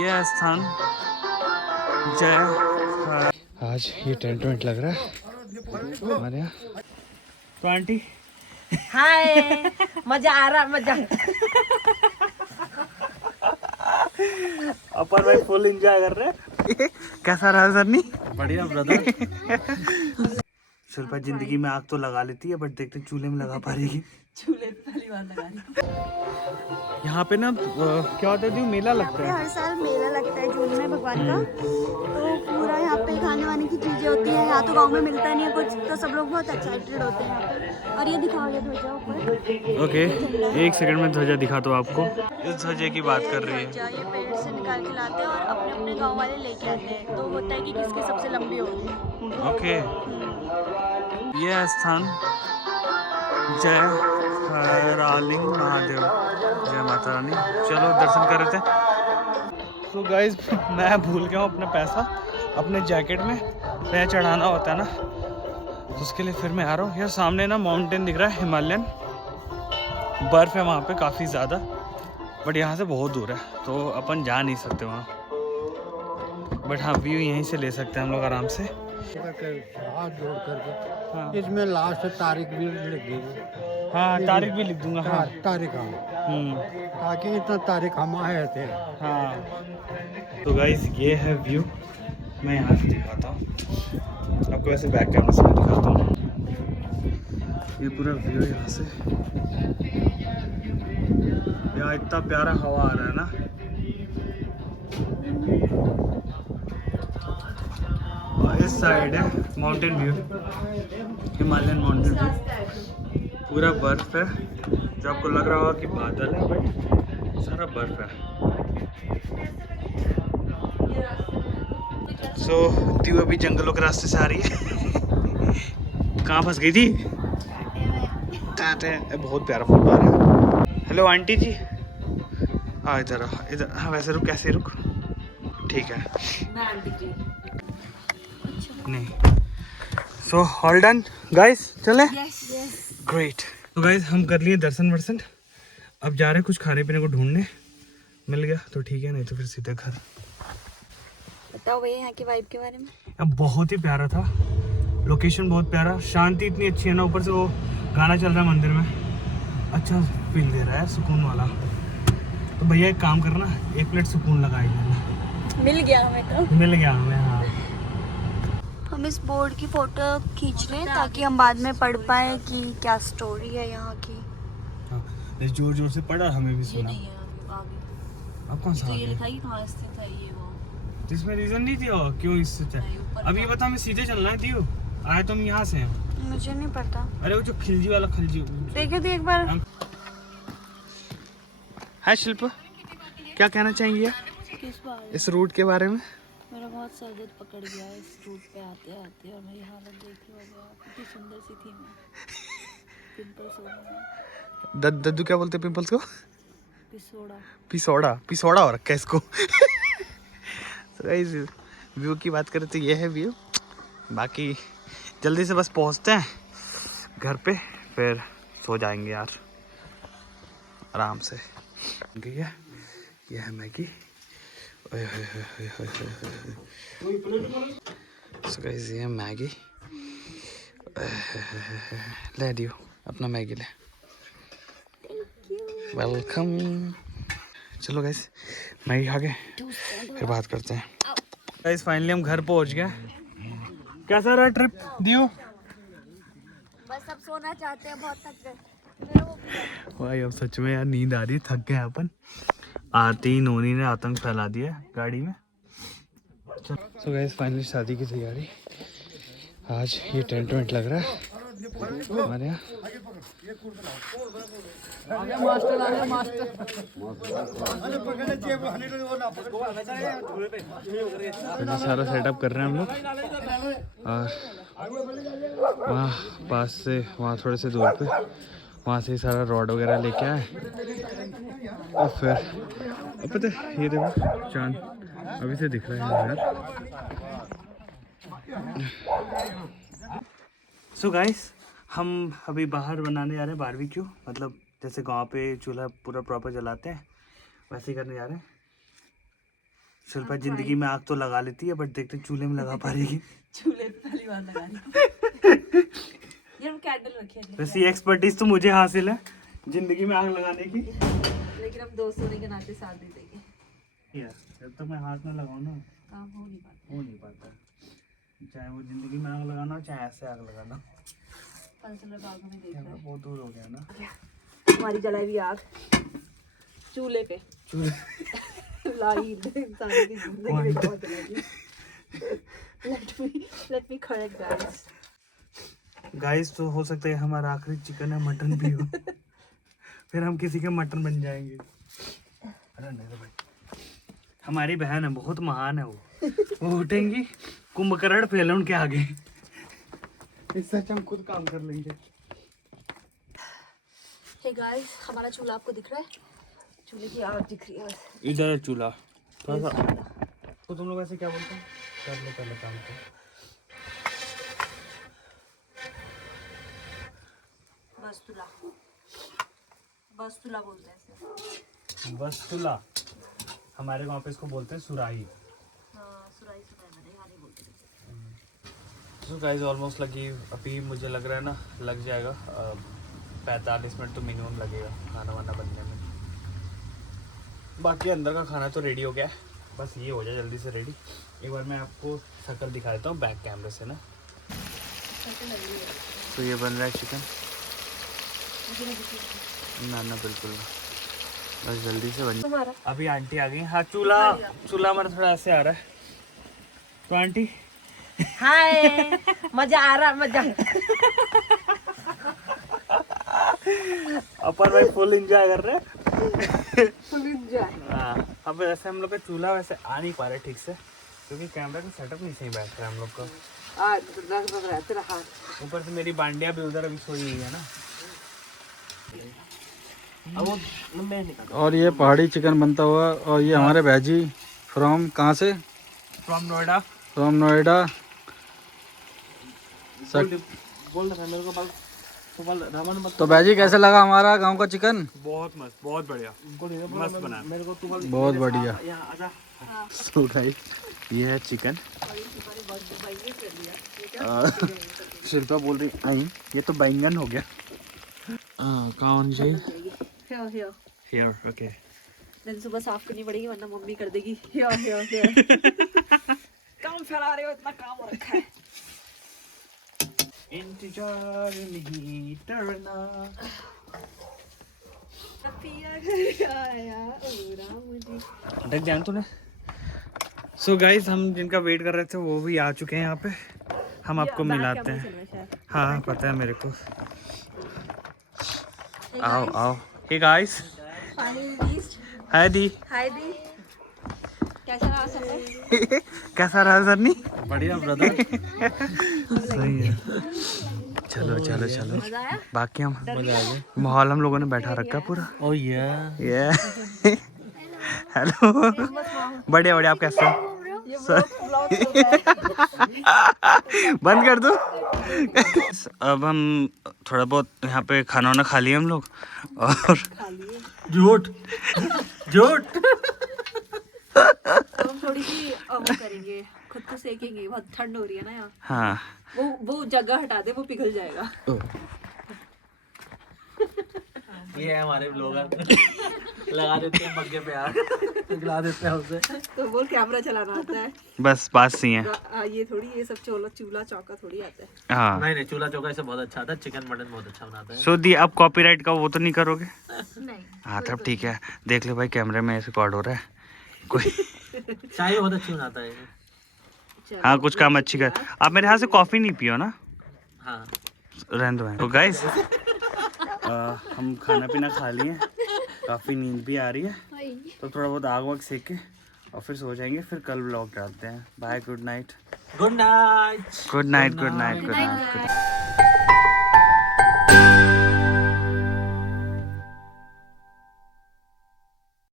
ये स्थान जय। आज ये टेंट वेंट लग रहा है हमारे यहाँ। तो आंटी हाय, मजा आ रहा, मजा। अपन भाई फुल एंजॉय कर रहे हैं। कैसा रहा सरनी? बढ़िया ब्रदर। शिल्पा जिंदगी में आग तो लगा लेती है, बट देखते चूल्हे में लगा पा रही। चूल्हे पे पहली बार लगा रही। यहाँ पे ना क्या होता है, मेला लगता है। हर साल मेला लगता है जून में भगवान का, तो पूरा यहाँ पे खाने वाने की चीजें होती है। यहाँ तो गांव में मिलता नहीं है कुछ, तो सब लोग बहुत एक्साइटेड होते हैं यहाँ पे। और ये दिखाओ, ये ध्वजा ऊपर। ओके, एक सेकंड में ध्वजा दिखा दो आपको। इस ध्वजे की बात कर रही है। ये पेड़ से निकाल के लाते हैं और अपने अपने गाँव वाले लेके आते हैं, तो होता है कि किसकी सबसे लंबी होगी। ओके, ये स्थान जय रालिंग महादेव, जय माता रानी। चलो दर्शन कर रहे थे। सो गाइज, मैं भूल गया हूँ अपना पैसा अपने जैकेट में। पैर चढ़ाना होता है ना, तो उसके लिए फिर मैं आ रहा हूँ। यार सामने ना माउंटेन दिख रहा है, हिमालयन। बर्फ़ है वहाँ पे काफ़ी ज़्यादा, बट यहाँ से बहुत दूर है, तो अपन जा नहीं सकते वहाँ। बट हाँ, व्यू यहीं से ले सकते हैं हम लोग आराम से। हाथ जोड़ करके हाँ, इसमें लास्ट तारीख भी लिखेगी। हाँ तारीख भी लिख दूंगा। हाँ तारीख हम, ताकि इतना तारीख हम आए थे। हाँ। तो गाइस, ये है व्यू। मैं यहाँ से दिखाता हूँ आपको, ऐसे बैक कैमरा से मैं दिखाता हूँ। ये पूरा व्यू यहाँ से। यहाँ इतना प्यारा हवा आ रहा है ना। और इस साइड है mountain view, Himalayan mountain view. पूरा बर्फ है, जो आपको लग रहा होगा कि बादल है, बट सारा बर्फ है। सो दीव अभी जंगलों के रास्ते से आ रही है। कहाँ फंस गई थी? बहुत प्यारा फोटो आ रहा है। हेलो आंटी जी। हाँ इधर इधर। हाँ वैसे रुक, कैसे रुक? ठीक है। नहीं। सो ऑल डन गाइस, चले? ग्रेट। तो गाइस, हम कर लिए दर्शन वर्शन। अब जा रहे हैं कुछ खाने पीने को ढूंढने। मिल गया तो ठीक है, नहीं तो फिर सीधे घर। बताओ भैया यहाँ की वाइब के बारे में। अब बहुत ही प्यारा था, लोकेशन बहुत प्यारा, शांति इतनी अच्छी है ना। ऊपर से वो गाना चल रहा है मंदिर में, अच्छा फील दे रहा है, सुकून वाला। तो भैया एक काम करना, 1 प्लेट सुकून लगाई देना। मिल गया हमें तो। मिल गया हमें। हाँ, हम इस बोर्ड की फोटो खींच लें ताकि हम बाद में पढ़ पाए कि क्या स्टोरी है यहाँ की। हाँ, जोर जोर से पढ़ा, हमें भी सुना। अब कौन सा तो आ ये गया? लिखा है कि कहाँ स्थित है ये वो। तो इसमें रीजन नहीं दिया क्यों इससे अब ये बता, हमें सीधे चलना है दियो, आए तो हम यहाँ से हैं। मुझे नहीं पता। अरे वो जो खिलजी वाला खिलजी। देखे थे एक बार। हाय शिल्पा, क्या कहना चाहेंगी आप किस बार? इस रूट के बारे में? मेरा बहुत सर दर्द पकड़ गया है इस रूट पे आते आते, और मेरी हालत देखी होगा, कितनी सुंदर सी थी मैं। पिंपल्स हो गए। दद्दू क्या बोलते हैं पिंपल्स को? पिसोड़ा। पिसौड़ा। पिसौड़ा हो रखा है इसको। तो गाइस, व्यू की बात करें तो ये है व्यू। बाकी जल्दी से बस पहुंचते हैं घर पे, फिर सो जाएंगे यार आराम से। गई है, यह है मैगी। सो गाइस, ये है मैगी। ले दियो अपना मैगी ले। वेलकम। चलो गाइस, मैगी खा के फिर बात करते हैं। गाइस फाइनली हम घर पहुंच गए। कैसा रहा ट्रिप दियो? बस अब सोना चाहते हैं, बहुत थक गए। भाई अब सच में यार नींद आ रही है, थक गए अपन। आते ही नोनी ने आतंक फैला दिया गाड़ी में। सो गाइस फाइनली शादी की तैयारी। आज ये टेंट वेंट लग रहा है हमारे यहाँ। सारा सेटअप कर रहे हैं हम लोग। और वहाँ पास से, वहाँ थोड़े से दूर पे, वहाँ से ही सारा रॉड वगैरह लेके आए। और फिर अब पता है, ये देखो चांद अभी से दिख रहा है यार। सो गाइस, हम अभी बाहर बनाने जा रहे हैं बारबेक्यू। मतलब जैसे गांव पे चूल्हा पूरा प्रॉपर जलाते हैं, वैसे ही करने जा रहे हैं। शिल्पा जिंदगी में आग तो लगा लेती है, बट देखते चूल्हे में लगा पा रही है। चूल्हे पे पहली बार लगा रही ये हम कैंडल रखे हैं, वैसे एक्सपर्टीज तो मुझे हासिल है जिंदगी में आग लगाने की। लेकिन हम दोस्त होने के नाते साथ दे देंगे। जब तक मैं हाथ में लगाऊं ना काम हो नहीं पाता। चाहे वो जिंदगी में आग लगाना हो, चाहे ऐसे आग लगाना हो। पता चल रहा बागों में देख रहा है। बहुत दूर हो गया ना। हमारी जलाई हुई आग चूल्हे पे लाई इंसान की जिंदगी में बहुत जलाई। Let me correct guys. Guys तो हो सकता है हमारा आखिरी चिकन है, मटन भी हो। फिर हम किसी के मटन बन जाएंगे। अरे नहीं भाई, हमारी बहन है, बहुत महान है वो उठेंगी कुंभकर्ण फैले उनके आगे। इससे अच्छा हम खुद काम कर लेंगे। हे गाइस, हमारा चूल्हा आपको दिख रहा है? चूल्हे की आग दिख रही है बस। इधर है चूल्हा। थोड़ा सा तो तुम लोग ऐसे क्या बोलते हैं? कर लो पहले काम को। बस्तुला बोलते हैं इसे। बस्तुला। हमारे गांव पे इसको बोलते हैं सुराही। हाँ, सुराही सुना है मैंने, यहाँ नहीं बोलते। तो गाइस ऑलमोस्ट लगी, अभी मुझे लग रहा है ना लग जाएगा 45 मिनट तो मिनिमम लगेगा खाना वाना बनने में। बाकी अंदर का खाना तो रेडी हो गया है, बस ये हो जाए जल्दी से रेडी। एक बार मैं आपको शक्ल दिखा देता हूँ बैक कैमरे से ना। तो ये बन रहा है चिकन। ना ना बिल्कुल, बस जल्दी से बन। अभी आंटी आ गई। हाँ, चूल्हा हमारा थोड़ा ऐसे आ रहा है। तो आंटी हाय, मजा आ रहा, मजा। अपन भाई फुल एंजॉय कर रहे हैं। Full enjoy. हाँ, अब वैसे हम लोग का चूल्हा वैसे आ नहीं पा रहा है ठीक से, क्योंकि कैमरा का सेटअप नहीं सही बैठ रहा है हम लोग का। ऊपर से मेरी बांडिया भी उधर अभी सोई हुई है ना। और ये पहाड़ी चिकन बनता हुआ, और ये हमारे भाजी फ्रॉम कहाँ से? फ्रॉम नोएडा। फ्रॉम नोएडा। बोल रहा था मेरे को तो भाजी कैसे लगा हमारा गांव का चिकन? बहुत मस्त, बहुत बढ़िया, मस्त बना मेरे को। बहुत बढ़िया। So guys, ये है चिकन। शिल्पा बोल रही आई ये तो बैंगन हो गया। कहाँ होनी चाहिए? Here, okay. दिन सुबह साफ करनी पड़ेगी वरना मम्मी कर देगी। काम फैला रहे हो, इतना काम हो रखा है। इंतजार नहीं डरना। डर जान तूने। So guys, हम जिनका वेट कर रहे थे वो भी आ चुके हैं यहाँ पे। हम आपको मिलाते हैं। हाँ पता है मेरे को। आओ आओ। Hey guys. हाय दी। कैसा रहा सफर? कैसा रहा सरनी? बढ़िया ब्रदर। सही है। चलो चलो चलो। मजा आया? बाकी हम माहौल हम लोगों ने बैठा रखा है पूरा। ओह ये हेलो। बढ़िया बढ़िया, आप कैसे हो? बंद कर दो। अब हम थोड़ा बहुत यहाँ पे खाना वाना खा लिए हम लोग, और झूठ झूठ। तो हम थोड़ी सी वो करेंगे, खुद को सेकेंगे, बहुत ठंड हो रही है ना यहाँ। हाँ वो जगह हटा दे, वो पिघल जाएगा। ये है हमारे ब्लॉगर। लगा देते हैं मग्गे पे आग, पिघला देते हैं उसे। तो वो कैमरा चलाना आता है बस बात सही है। ये थोड़ी, ये सब चूल्हा चौका थोड़ी आता है। हाँ नहीं चूल्हा चौका से बहुत अच्छा आता है। चिकन मटन बहुत अच्छा बनाता है। सो दी, अब कॉपीराइट का वो तो नहीं करोगे? नहीं। हाँ तब ठीक है। देख ले भाई कैमरे में रिकॉर्ड हो रहा है कोई। चाय बहुत अच्छी बनाता है। हाँ कुछ काम अच्छी कर। आप मेरे हाथ से कॉफी नहीं पियो ना। हाँ रहने दो। तो गाइस हम खाना पीना खा लिए, काफ़ी नींद भी आ रही है, तो थोड़ा बहुत आग वाग सेक के और फिर सो जाएंगे। फिर कल व्लॉग डालते हैं। Bye, good night. Good night. Good night, good night, good night.